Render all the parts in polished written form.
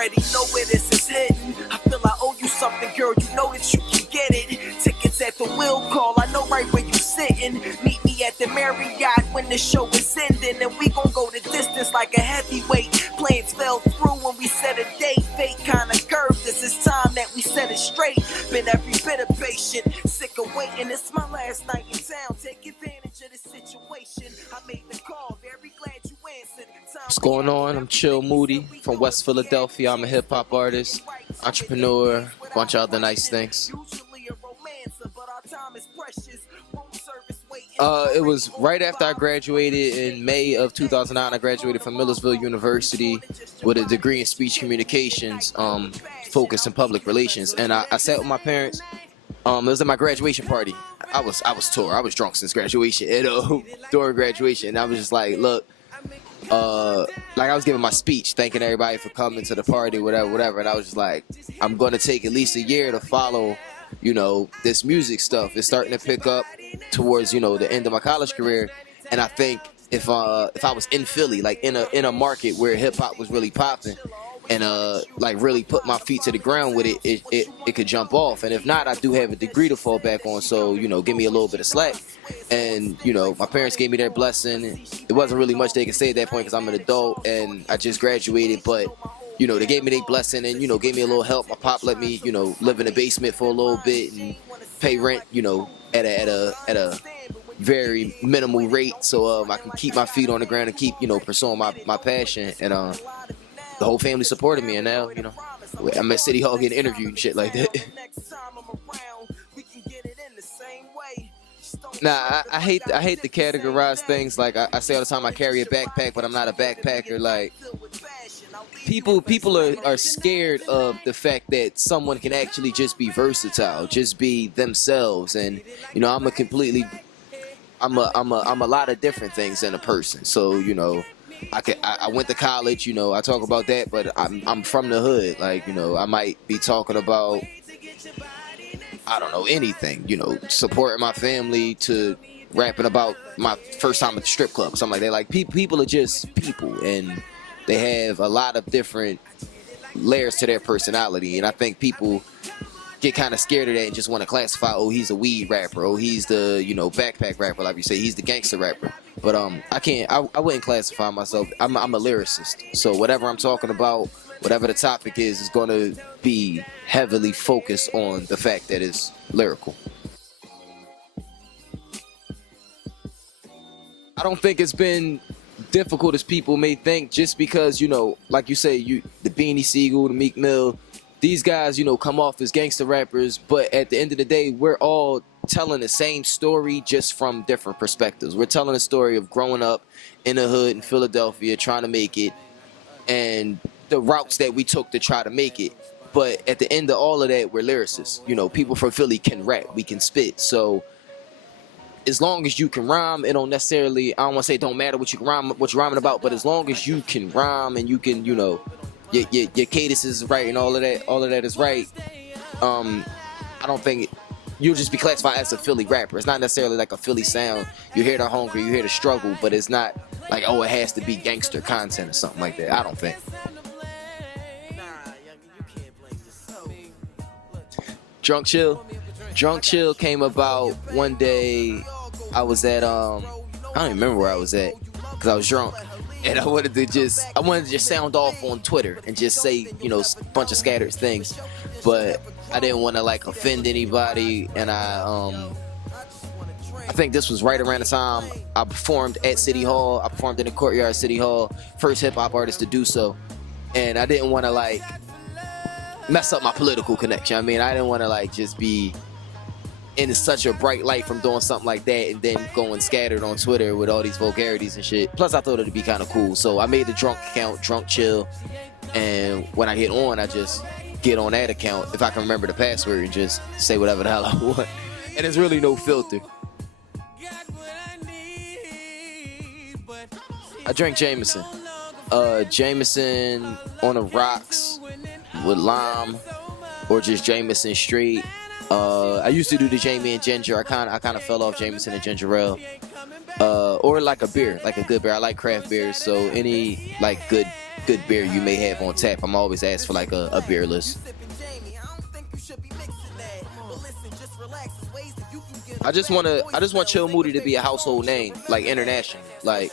already know where this is heading. I feel I owe you something, girl, you know that you can get it. Tickets at the will call, I know right where you sitting. Meet me at the Marriott when the show is ending, and we gon' go the distance like a heavyweight. Plans fell through when we set a date. Fate kinda curved, this is time that we set it straight. Been every bit of patient, sick of waiting. It's my last night in town, take advantage of the situation. I made the call, very glad you answered. What's going on? I'm Chill Moody from West Philadelphia. I'm a hip-hop artist, entrepreneur, a bunch of other nice things. It was right after I graduated in May of 2009. I graduated from Millersville University with a degree in speech communications, focused in public relations. And I sat with my parents. It was at my graduation party. I was tore. I was drunk since graduation. And during graduation, I was just like, look, like I was giving my speech, thanking everybody for coming to the party, whatever. And I was just like, I'm gonna take at least a year to follow, this music stuff. It's starting to pick up towards, the end of my college career. And I think if I was in Philly, like in a market where hip hop was really popping, and like really put my feet to the ground with it could jump off. And if not, I do have a degree to fall back on, so give me a little bit of slack. And my parents gave me their blessing. It wasn't really much they could say at that point because I'm an adult and I just graduated, but they gave me their blessing and gave me a little help. My pop let me live in the basement for a little bit and pay rent at a very minimal rate, so I can keep my feet on the ground and keep pursuing my passion. And the whole family supported me, and now I'm at City Hall getting interviewed and shit like that. Nah, I hate the categorized things. Like I say all the time, I carry a backpack, but I'm not a backpacker. Like people are scared of the fact that someone can actually just be versatile, just be themselves. And I'm a lot of different things in a person. So I went to college, I talk about that, but I'm from the hood. Like, I might be talking about, I don't know, anything, supporting my family to rapping about my first time at the strip club, something like that. Like, people are just people, and they have a lot of different layers to their personality. And I think people get kind of scared of that and just want to classify, oh, he's a weed rapper, oh, he's the backpack rapper, like you say, he's the gangster rapper. But I wouldn't classify myself. I'm a lyricist, so whatever I'm talking about, whatever the topic is going to be heavily focused on the fact that it's lyrical. I don't think it's been difficult as people may think, just because like you say, the Beanie Siegel, the Meek Mill, these guys, come off as gangster rappers, but at the end of the day, we're all telling the same story, just from different perspectives. We're telling a story of growing up in the hood in Philadelphia, trying to make it, and the routes that we took to try to make it. But at the end of all of that, we're lyricists. People from Philly can rap, we can spit. So as long as you can rhyme, it don't necessarily, I don't want to say it don't matter what you're rhyming about, but as long as you can rhyme and you can, your cadence is right and all of that is right, I don't think you'll just be classified as a Philly rapper. It's not necessarily like a Philly sound. You hear the hunger, you hear the struggle, but it's not like, oh, it has to be gangster content or something like that. I don't think. Drunk Chill came about one day. I was at I don't even remember where I was at because I was drunk. And I wanted to just sound off on Twitter and just say, a bunch of scattered things. But I didn't want to like offend anybody. And I think this was right around the time I performed at City Hall. I performed in the courtyard of City Hall, first hip hop artist to do so. And I didn't want to like mess up my political connection. I mean, I didn't want to like just be in such a bright light from doing something like that and then going scattered on Twitter with all these vulgarities and shit. Plus, I thought it'd be kind of cool. So I made the drunk account, Drunk Chill. And when I get on, I just get on that account, if I can remember the password, and just say whatever the hell I want. And there's really no filter. I drink Jameson. Jameson on the rocks with lime, or just Jameson straight. I used to do the Jamie and ginger. I kind of fell off Jameson and ginger ale. Or like a beer, like a good beer. I like craft beers, so any like good good beer you may have on tap. I'm always asked for like a beer list. I just want Chill Moody to be a household name, like international. Like,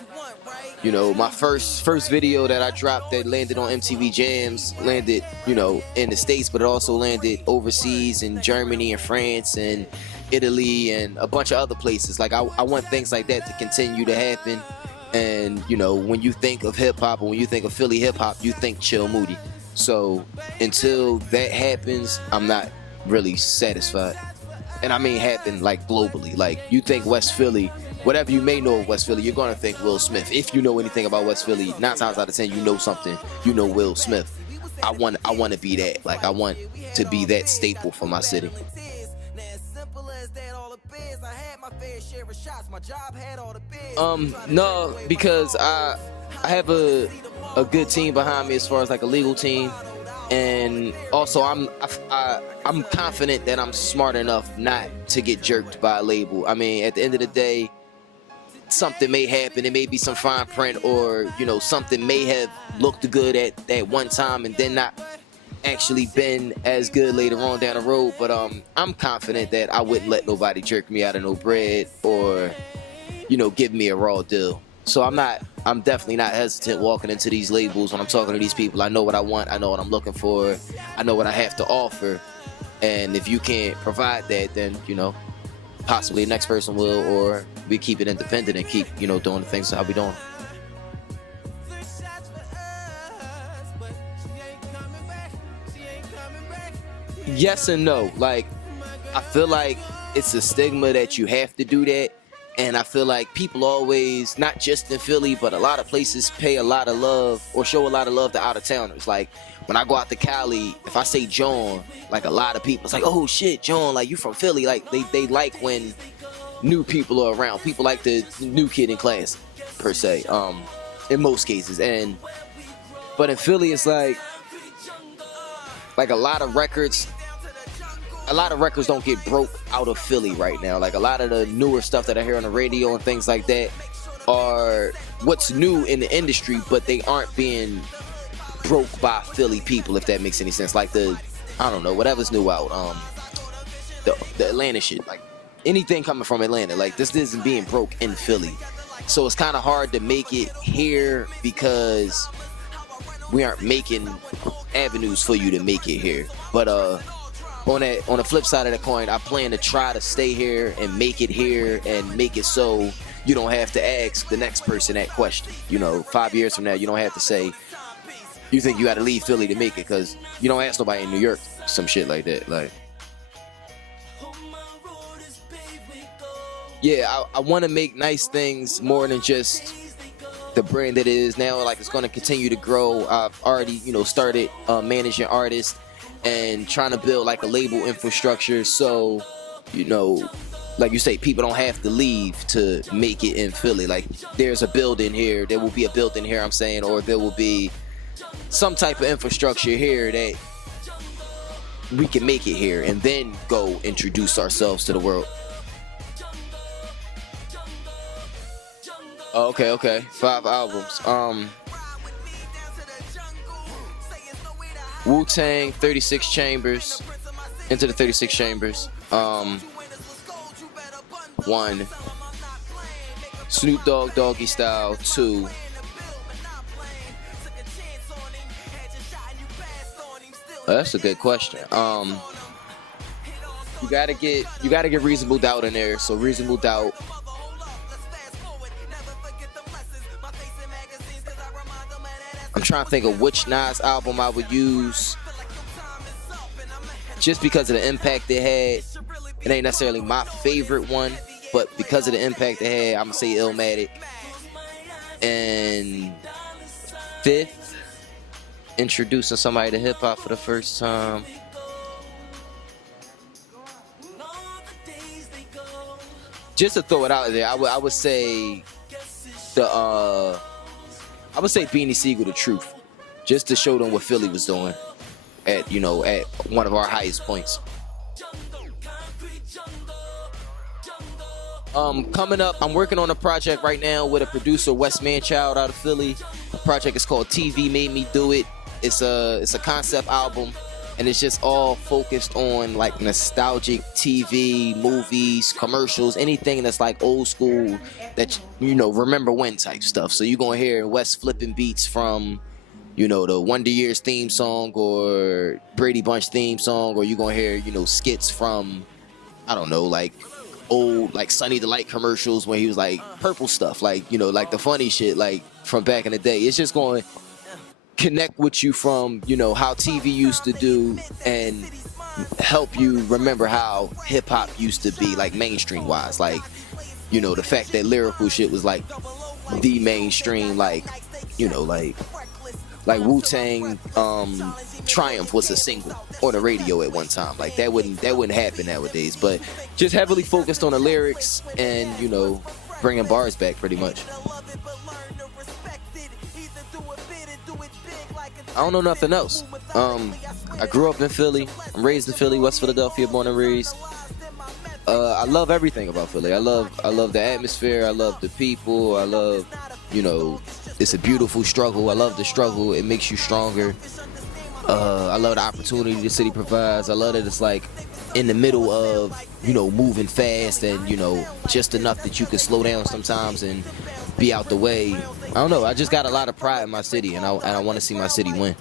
you know, my first video that I dropped that landed on MTV Jams landed, you know, in the States, but it also landed overseas in Germany and France and Italy and a bunch of other places. Like, I want things like that to continue to happen. And, you know, when you think of hip hop or when you think of Philly hip hop, you think Chill Moody. So until that happens, I'm not really satisfied. And I mean happen like globally. Like, you think West Philly, whatever you may know of West Philly, you're gonna think Will Smith. If you know anything about West Philly, 9 times out of 10 you know something. You know Will Smith. I want to be that. Like, I want to be that staple for my city. No, because I have a good team behind me as far as like a legal team. And also, I'm confident that I'm smart enough not to get jerked by a label. I mean, at the end of the day, something may happen. It may be some fine print, or, you know, something may have looked good at that one time and then not actually been as good later on down the road. But I'm confident that I wouldn't let nobody jerk me out of no bread or, you know, give me a raw deal. So I'm definitely not hesitant walking into these labels when I'm talking to these people. I know what I want. I know what I'm looking for. I know what I have to offer. And if you can't provide that, then, you know, possibly the next person will, or we keep it independent and keep, you know, doing the things how we doing. Yes and no. Like, I feel like it's a stigma that you have to do that. And I feel like people always, not just in Philly, but a lot of places pay a lot of love or show a lot of love to out-of-towners. Like, when I go out to Cali, if I say John, like, a lot of people, it's like, oh shit, John, like, you from Philly. Like, they like when new people are around. People like the new kid in class, per se, in most cases. But in Philly, it's like a lot of records don't get broke out of Philly right now. Like, a lot of the newer stuff that I hear on the radio and things like that are what's new in the industry, but they aren't being broke by Philly people, if that makes any sense. Like I don't know, whatever's new out, the Atlanta shit, like anything coming from Atlanta, like this isn't being broke in Philly. So it's kind of hard to make it here because we aren't making avenues for you to make it here. But on the flip side of the coin, I plan to try to stay here and make it here and make it so you don't have to ask the next person that question. You know, 5 years from now, you don't have to say, you think you got to leave Philly to make it, because you don't ask nobody in New York some shit like that. Like, yeah, I want to make nice things more than just the brand that it is now. Like, it's going to continue to grow. I've already, you know, started managing artists and trying to build like a label infrastructure, so, you know, like you say, people don't have to leave to make it in Philly. Like, there's a building here, there will be a building here, I'm saying, or there will be some type of infrastructure here that we can make it here and then go introduce ourselves to the world. Okay, 5 albums. Wu-Tang, 36 Chambers, Into the 36 Chambers. 1. Snoop Dogg, Doggy Style. 2. That's a good question. You gotta get Reasonable Doubt in there. So Reasonable Doubt. I'm trying to think of which Nas album I would use, just because of the impact it had. It ain't necessarily my favorite one, but because of the impact it had, I'm gonna say Illmatic. And 5th, introducing somebody to hip hop for the first time. Just to throw it out there, I would say Beanie Siegel, The Truth, just to show them what Philly was doing at, you know, at one of our highest points. Coming up, I'm working on a project right now with a producer, Wes Manchild, out of Philly. The project is called TV Made Me Do It. It's a concept album, and it's just all focused on like nostalgic TV, movies, commercials, anything that's like old school that, you know, remember when type stuff. So you're gonna hear Wes flipping beats from, you know, the Wonder Years theme song or Brady Bunch theme song, or you're gonna hear, you know, skits from, I don't know, like old like Sunny Delight commercials when he was like purple stuff, like, you know, like the funny shit like from back in the day. It's just going to connect with you from, you know, how TV used to do and help you remember how hip hop used to be, like mainstream wise, like, you know, the fact that lyrical shit was like the mainstream, like, you know, like Wu-Tang Triumph was a single on the radio at one time. Like that wouldn't happen nowadays. But just heavily focused on the lyrics and, you know, bringing bars back pretty much. I don't know nothing else. I grew up in Philly. I'm raised in Philly, West Philadelphia, born and raised. I love everything about Philly. I love the atmosphere. I love the people. I love, you know, it's a beautiful struggle. I love the struggle. It makes you stronger. I love the opportunity the city provides. I love that it's like in the middle of, you know, moving fast and, you know, just enough that you can slow down sometimes and be out the way. I don't know. I just got a lot of pride in my city, and I want to see my city win.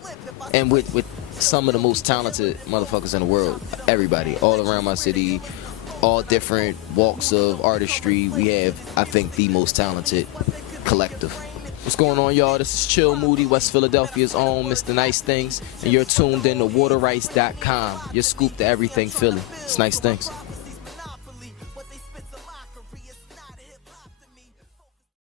And with some of the most talented motherfuckers in the world, everybody, all around my city, all different walks of artistry. We have, I think, the most talented collective. What's going on, y'all? This is Chill Moody, West Philadelphia's own Mr. Nice Things, and you're tuned in to waterrights.com. Your scoop to everything Philly. It's Nice Things.